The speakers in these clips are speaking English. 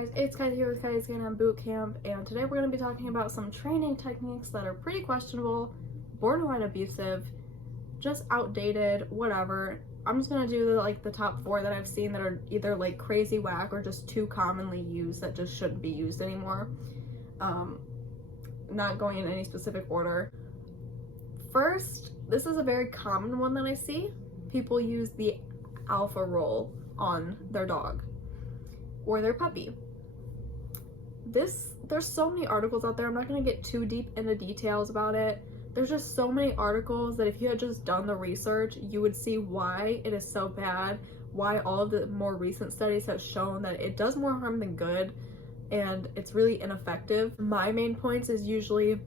guys, it's Kylie here with Kylie's Canine Boot Camp, and today we're going to be talking about some training techniques that are pretty questionable, borderline abusive, just outdated, whatever. I'm just going to do the top 4 that I've seen that are either like crazy whack or just too commonly used that just shouldn't be used anymore. Not going in any specific order. First, this is a very common one that I see. People use the alpha roll on their dog or their puppy. There's so many articles out there. I'm not going to get too deep into details about it. There's just so many articles that if you had just done the research, you would see why it is so bad, why all of the more recent studies have shown that it does more harm than good, and it's really ineffective. My main points is usually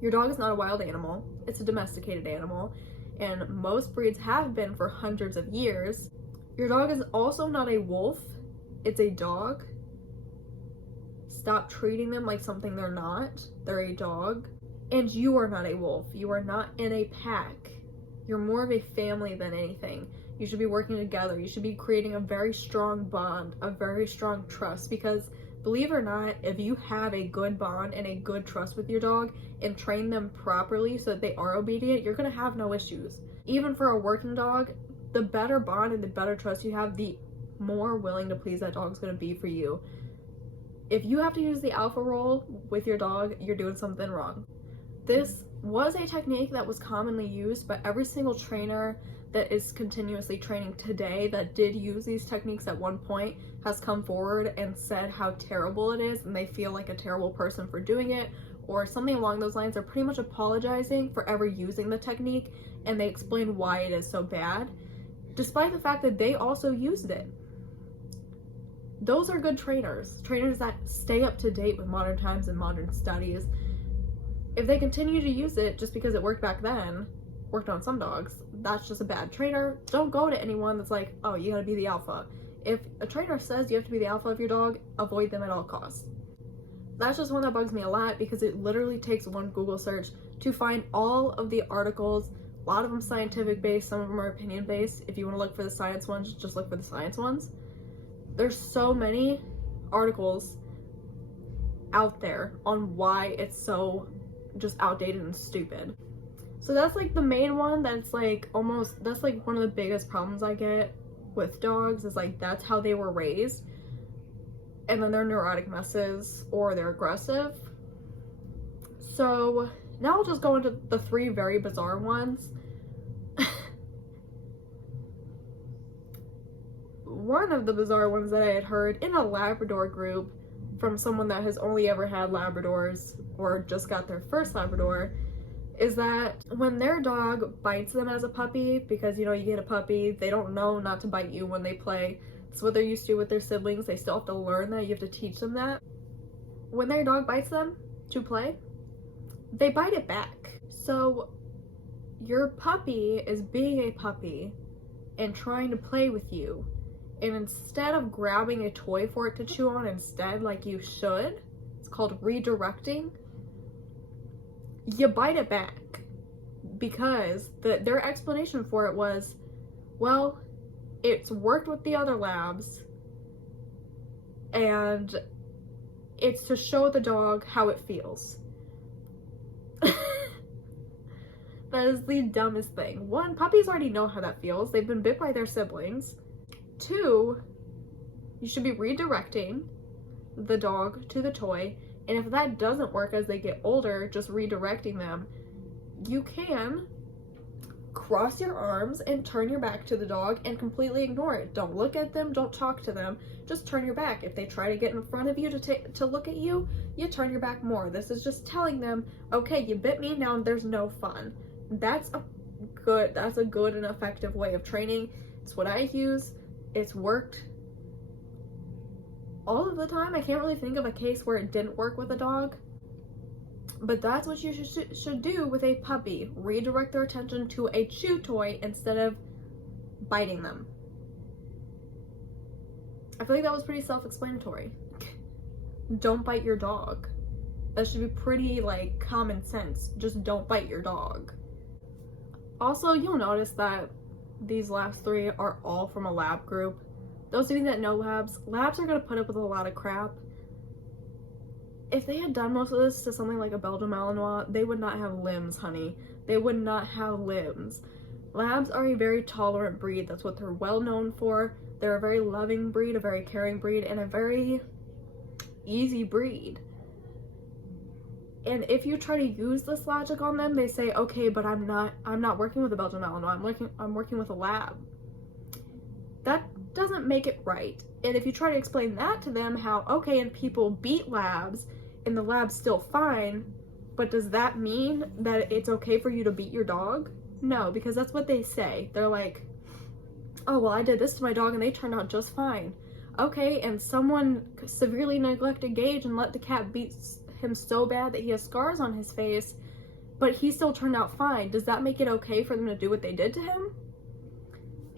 your dog is not a wild animal, it's a domesticated animal, and most breeds have been for hundreds of years. Your dog is also not a wolf, it's a dog. Stop treating them like something they're not. They're a dog. And you are not a wolf. You are not in a pack. You're more of a family than anything. You should be working together. You should be creating a very strong bond, a very strong trust, because believe it or not, if you have a good bond and a good trust with your dog and train them properly so that they are obedient, you're going to have no issues. Even for a working dog, the better bond and the better trust you have, the more willing to please that dog's going to be for you. If you have to use the alpha roll with your dog, you're doing something wrong. This was a technique that was commonly used, but every single trainer that is continuously training today that did use these techniques at one point has come forward and said how terrible it is, and they feel like a terrible person for doing it, or something along those lines. They're pretty much apologizing for ever using the technique, and they explain why it is so bad, despite the fact that they also used it. Those are good trainers that stay up to date with modern times and modern studies. If they continue to use it just because it worked back then, worked on some dogs, that's just a bad trainer. Don't go to anyone that's like, oh, you gotta be the alpha. If a trainer says you have to be the alpha of your dog, avoid them at all costs. That's just one that bugs me a lot, because it literally takes one Google search to find all of the articles. A lot of them scientific based, some of them are opinion based. If you want to look for the science ones, just look for the science ones. There's so many articles out there on why it's so just outdated and stupid. So that's like the main one that's like that's like one of the biggest problems I get with dogs, is like that's how they were raised, and then they're neurotic messes or they're aggressive. So now I'll just go into the 3 very bizarre ones. One of the bizarre ones that I had heard in a Labrador group from someone that has only ever had Labradors or just got their first Labrador is that when their dog bites them as a puppy, because you get a puppy, they don't know not to bite you when they play. It's what they're used to with their siblings. They still have to learn that. You have to teach them that. When their dog bites them to play, they bite it back. So your puppy is being a puppy and trying to play with you, and instead of grabbing a toy for it to chew on instead, like you should, it's called redirecting, you bite it back. Because their explanation for it was, well, it's worked with the other labs and it's to show the dog how it feels. That is the dumbest thing. 1, puppies already know how that feels. They've been bit by their siblings. 2, you should be redirecting the dog to the toy, and if that doesn't work as they get older, just redirecting them, you can cross your arms and turn your back to the dog and completely ignore it. Don't look at them, don't talk to them, just turn your back. If they try to get in front of you to look at you, you turn your back more. This is just telling them, okay, you bit me, now there's no fun. That's a good and effective way of training. It's what I use. It's worked all of the time. I can't really think of a case where it didn't work with a dog, but that's what you should do with a puppy. Redirect their attention to a chew toy instead of biting them. I feel like that was pretty self-explanatory. Don't bite your dog. That should be pretty like common sense. Just don't bite your dog. Also, you'll notice that these last 3 are all from a lab group. Those of you that know labs are going to put up with a lot of crap. If they had done most of this to something like a Belgian Malinois, they would not have limbs, honey. They would not have limbs. Labs are a very tolerant breed. That's what they're well known for. They're a very loving breed, a very caring breed, and a very easy breed. And if you try to use this logic on them, they say, okay, but I'm not working with a Belgian Malinois. I'm working with a lab. That doesn't make it right. And if you try to explain that to them, how, okay, and people beat labs and the lab's still fine, but does that mean that it's okay for you to beat your dog? No, because that's what they say. They're like, oh, well, I did this to my dog and they turned out just fine. Okay, and someone severely neglected Gage and let the cat beat him so bad that he has scars on his face, but he still turned out fine. Does that make it okay for them to do what they did to him?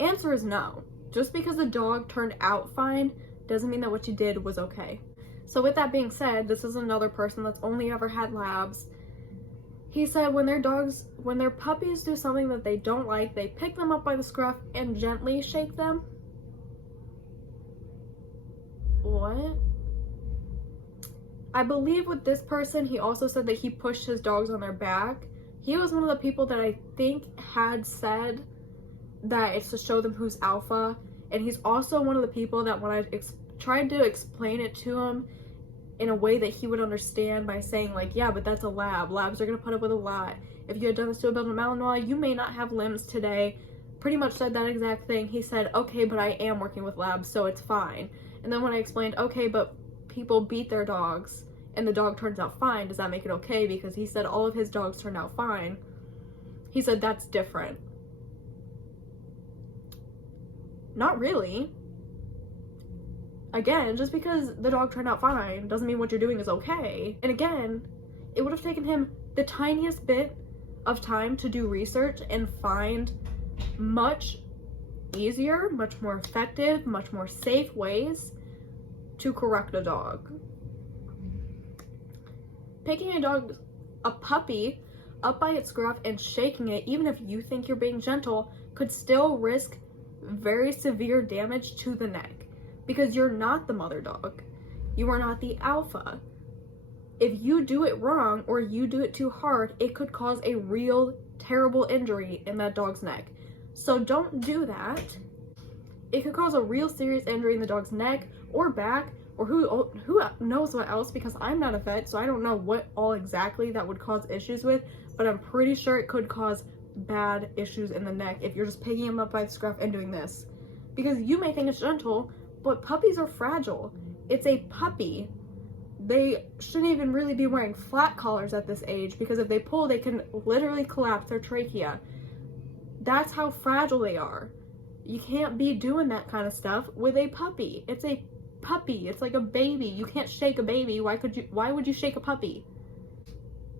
Answer is no. Just because the dog turned out fine doesn't mean that what you did was okay. So with that being said, this is another person that's only ever had labs. He said when their puppies do something that they don't like, they pick them up by the scruff and gently shake them. What? I believe with this person, he also said that he pushed his dogs on their back. He was one of the people that I think had said that it's to show them who's alpha. And he's also one of the people that when I tried to explain it to him in a way that he would understand by saying like, yeah, but that's a lab. Labs are going to put up with a lot. If you had done this to a Belgian Malinois, you may not have limbs today. Pretty much said that exact thing. He said, okay, but I am working with labs, so it's fine. And then when I explained, okay, but people beat their dogs and the dog turns out fine, does that make it okay? Because he said all of his dogs turned out fine. He said that's different. Not really. Again, just because the dog turned out fine doesn't mean what you're doing is okay. And again, it would have taken him the tiniest bit of time to do research and find much easier, much more effective, much more safe ways to correct a dog. Picking a puppy up by its scruff and shaking it, even if you think you're being gentle, could still risk very severe damage to the neck because you're not the mother dog. You are not the alpha. If you do it wrong or you do it too hard, it could cause a real terrible injury in that dog's neck. So don't do that. It could cause a real serious injury in the dog's neck or back, or who knows what else, because I'm not a vet, so I don't know what all exactly that would cause issues with, but I'm pretty sure it could cause bad issues in the neck if you're just picking him up by the scruff and doing this. Because you may think it's gentle, but puppies are fragile. It's a puppy. They shouldn't even really be wearing flat collars at this age, because if they pull, they can literally collapse their trachea. That's how fragile they are. You can't be doing that kind of stuff with a puppy. It's a puppy. It's like a baby. You can't shake a baby. Why would you shake a puppy?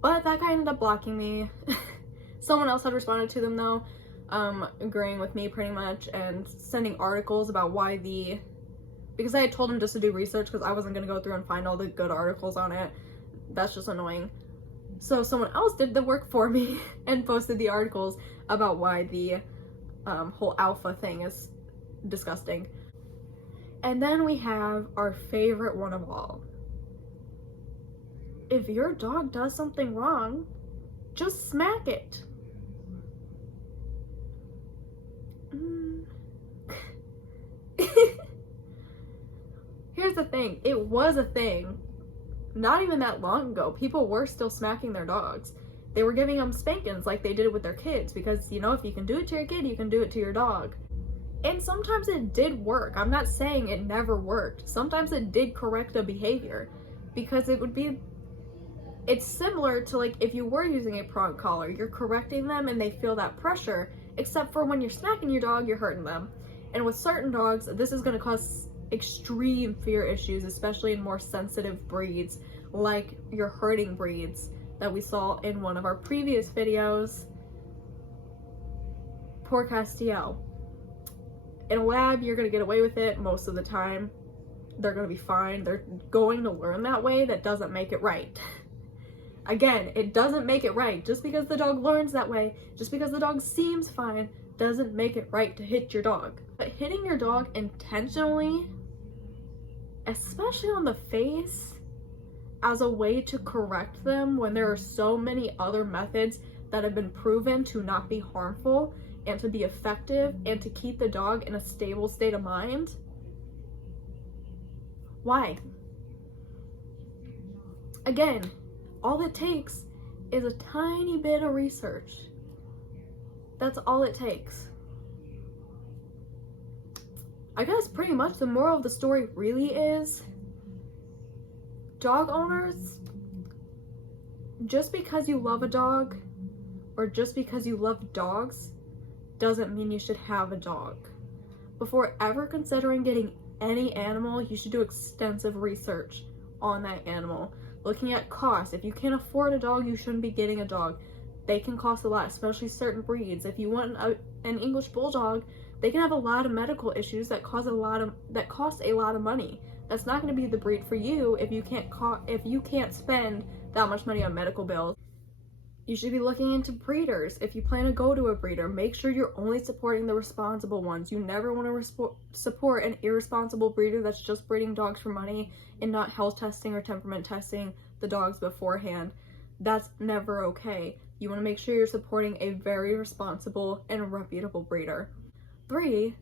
But that guy ended up blocking me. Someone else had responded to them though, agreeing with me pretty much and sending articles about why because I had told him just to do research because I wasn't going to go through and find all the good articles on it. That's just annoying. So someone else did the work for me and posted the articles about why the whole alpha thing is disgusting. And then we have our favorite one of all. If your dog does something wrong, just smack it. Here's the thing. It was a thing. Not even that long ago. People were still smacking their dogs. They were giving them spankings like they did with their kids because, you know, if you can do it to your kid, you can do it to your dog. And sometimes it did work. I'm not saying it never worked. Sometimes it did correct a behavior because it's similar to like if you were using a prong collar, you're correcting them and they feel that pressure, except for when you're smacking your dog, you're hurting them. And with certain dogs, this is going to cause extreme fear issues, especially in more sensitive breeds, like your herding breeds that we saw in one of our previous videos. Poor Castiel. In a lab, you're going to get away with it most of the time. They're going to be fine. They're going to learn that way. That doesn't make it right. Again, it doesn't make it right. Just because the dog learns that way, just because the dog seems fine, doesn't make it right to hit your dog. But hitting your dog intentionally, especially on the face, as a way to correct them when there are so many other methods that have been proven to not be harmful and to be effective and to keep the dog in a stable state of mind. Why? Again, all it takes is a tiny bit of research. That's all it takes. I guess pretty much the moral of the story really is, dog owners, just because you love a dog or just because you love dogs doesn't mean you should have a dog. Before ever considering getting any animal, you should do extensive research on that animal. Looking at costs. If you can't afford a dog, you shouldn't be getting a dog. They can cost a lot, especially certain breeds. If you want an English Bulldog, they can have a lot of medical issues that cost a lot of money. That's not going to be the breed for you if you can't spend that much money on medical bills. You should be looking into breeders. If you plan to go to a breeder, make sure you're only supporting the responsible ones. You never want to support an irresponsible breeder that's just breeding dogs for money and not health testing or temperament testing the dogs beforehand. That's never okay. You want to make sure you're supporting a very responsible and reputable breeder. 3,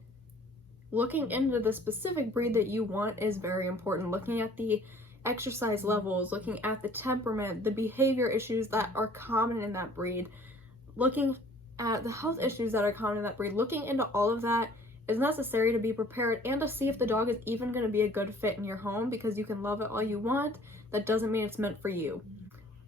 looking into the specific breed that you want is very important. Looking at the exercise levels, looking at the temperament, the behavior issues that are common in that breed, looking at the health issues that are common in that breed. Looking into all of that is necessary to be prepared and to see if the dog is even going to be a good fit in your home, because you can love it all you want. That doesn't mean it's meant for you.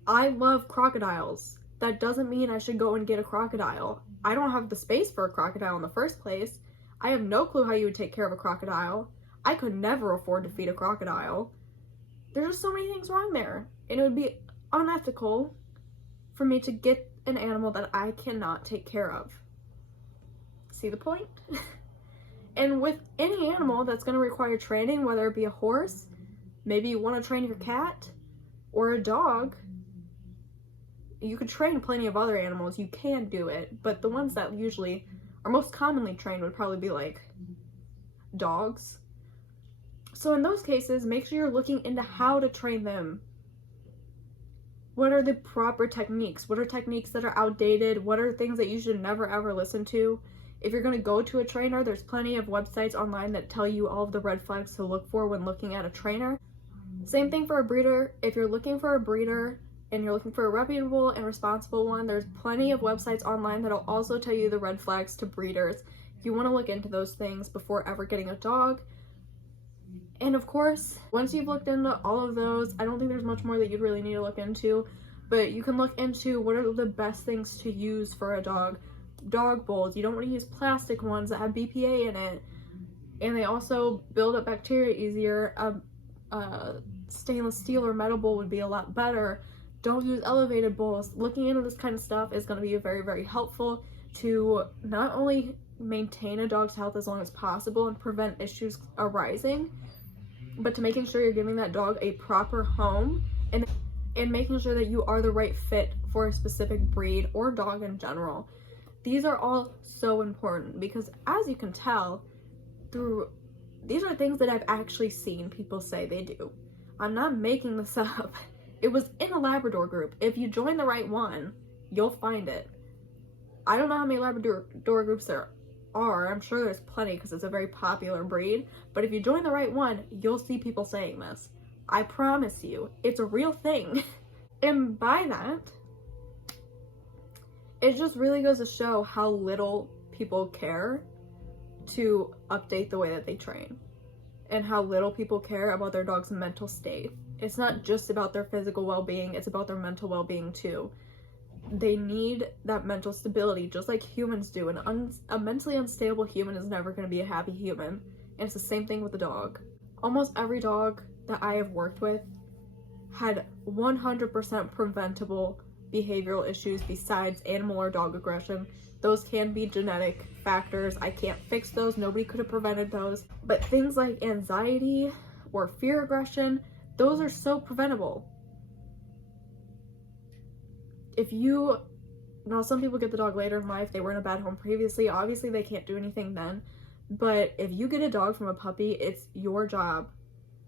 I love crocodiles. That doesn't mean I should go and get a crocodile. I don't have the space for a crocodile in the first place. I have no clue how you would take care of a crocodile. I could never afford to feed a crocodile. There's just so many things wrong there. And it would be unethical for me to get an animal that I cannot take care of. See the point? And with any animal that's going to require training, whether it be a horse, maybe you want to train your cat, or a dog, you could train plenty of other animals. You can do it, but the ones that usually are most commonly trained would probably be like dogs. So in those cases, make sure you're looking into how to train them. What are the proper techniques? What are techniques that are outdated? What are things that you should never ever listen to? If you're going to go to a trainer, there's plenty of websites online that tell you all of the red flags to look for when looking at a trainer. Same thing for a breeder. If you're looking for a breeder and you're looking for a reputable and responsible one, there's plenty of websites online that'll also tell you the red flags to breeders. You want to look into those things before ever getting a dog. And of course, once you've looked into all of those, I don't think there's much more that you'd really need to look into, but you can look into what are the best things to use for a dog. Dog bowls. You don't want to use plastic ones that have BPA in it, and they also build up bacteria easier. Stainless steel or metal bowl would be a lot better. Don't use elevated bowls. Looking into this kind of stuff is going to be very, very helpful to not only maintain a dog's health as long as possible and prevent issues arising, but to making sure you're giving that dog a proper home and making sure that you are the right fit for a specific breed or dog in general. These are all so important because, as you can tell, these are things that I've actually seen people say they do. I'm not making this up. It was in a Labrador group. If you join the right one, you'll find it. I don't know how many Labrador groups there are. I'm sure there's plenty because it's a very popular breed. But if you join the right one, you'll see people saying this. I promise you, it's a real thing. And by that, it just really goes to show how little people care to update the way that they train, and how little people care about their dog's mental state. It's not just about their physical well-being, it's about their mental well-being too. They need that mental stability just like humans do, and a mentally unstable human is never going to be a happy human. And it's the same thing with the dog. Almost every dog that I have worked with had 100% preventable behavioral issues besides animal or dog aggression. Those can be genetic factors. I can't fix those. Nobody could have prevented those. But things like anxiety or fear aggression, those are so preventable. If you Now, some people get the dog later in life. They were in a bad home previously. Obviously, they can't do anything then. But if you get a dog from a puppy, it's your job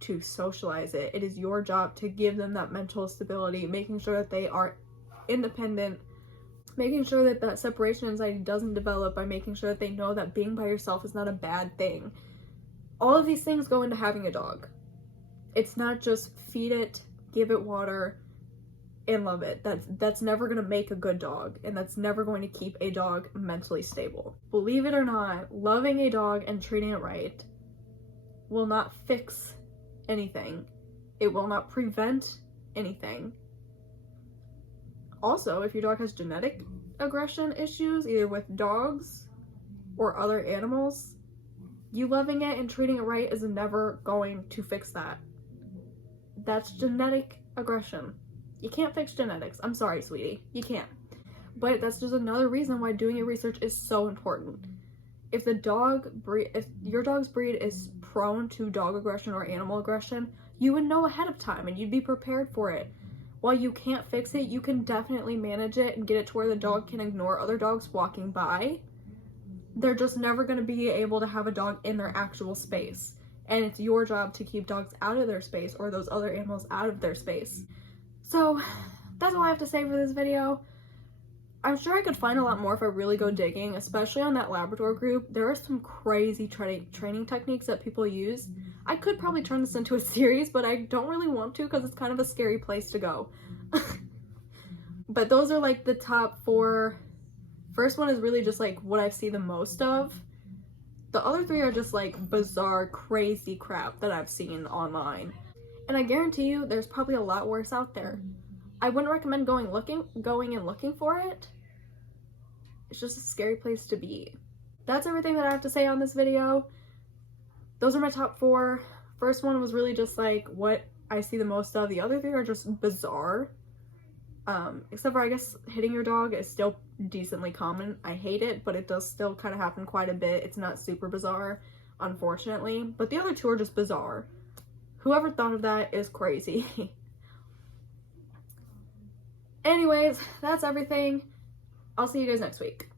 to socialize it. It is your job to give them that mental stability, making sure that they are independent, making sure that that separation anxiety doesn't develop, by making sure that they know that being by yourself is not a bad thing. All of these things go into having a dog. It's not just feed it, give it water, and love it. That's never going to make a good dog, and that's never going to keep a dog mentally stable. Believe it or not, loving a dog and treating it right will not fix anything. It will not prevent anything. Also, if your dog has genetic aggression issues, either with dogs or other animals, you loving it and treating it right is never going to fix that. That's genetic aggression. You can't fix genetics. I'm sorry, sweetie. You can't. But that's just another reason why doing your research is so important. If your dog's breed is prone to dog aggression or animal aggression, you would know ahead of time and you'd be prepared for it. While you can't fix it, you can definitely manage it and get it to where the dog can ignore other dogs walking by. They're just never going to be able to have a dog in their actual space. And it's your job to keep dogs out of their space, or those other animals out of their space. So that's all I have to say for this video. I'm sure I could find a lot more if I really go digging, especially on that Labrador group. There are some crazy training techniques that people use. I could probably turn this into a series, but I don't really want to because it's kind of a scary place to go. But those are like the top 4. First one is really just like what I see the most of. The other 3 are just like bizarre, crazy crap that I've seen online. And I guarantee you there's probably a lot worse out there. I wouldn't recommend going and looking for it. It's just a scary place to be. That's everything that I have to say on this video. Those are my top 4. First one was really just like what I see the most of. The other 3 are just bizarre. Except for, I guess, hitting your dog is still decently common. I hate it, but it does still kind of happen quite a bit. It's not super bizarre, unfortunately. But the other 2 are just bizarre. Whoever thought of that is crazy. Anyways, that's everything. I'll see you guys next week.